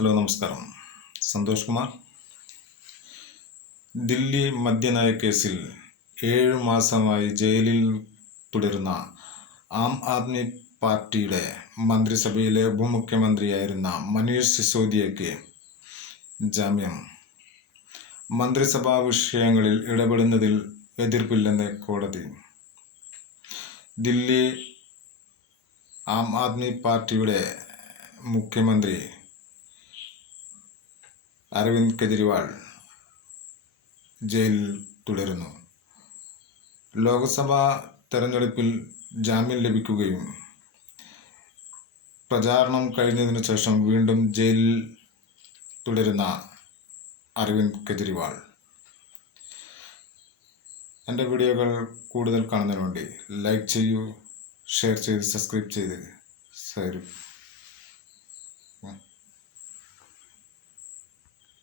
Hello നമസ്കാരം. സന്തോഷ് കുമാർ. ദില്ലി മദ്യനയ കേസിൽ 7 മാസമായി ജയിലിൽ തുടരുന്ന ആം ആദ്മി പാർട്ടിയുടെ മന്ത്രിസഭയിലെ ഉപമുഖ്യമന്ത്രിയായിരുന്ന മനീഷ് സിസോദിയയ്ക്ക് ജാമ്യം. മന്ത്രിസഭാ വിഷയങ്ങളിൽ ഇടപെടുന്നതിൽ എതിർപ്പില്ലെന്ന് കോടതി. ദില്ലി ആം ആദ്മി പാർട്ടിയുടെ മുഖ്യമന്ത്രി അരവിന്ദ് കെജ്രിവാൾ ജയിലിൽ തുടരുന്നു. ലോക്സഭാ തെരഞ്ഞെടുപ്പിൽ ജാമ്യം ലഭിക്കുകയും പ്രചാരണം കഴിഞ്ഞതിനു ശേഷം വീണ്ടും ജയിലിൽ തുടരുന്ന അരവിന്ദ് കെജ്രിവാൾ. എൻ്റെ വീഡിയോകൾ കൂടുതൽ കാണുന്നതിന് വേണ്ടി ലൈക്ക് ചെയ്യൂ, ഷെയർ ചെയ്ത് സബ്സ്ക്രൈബ് ചെയ്ത്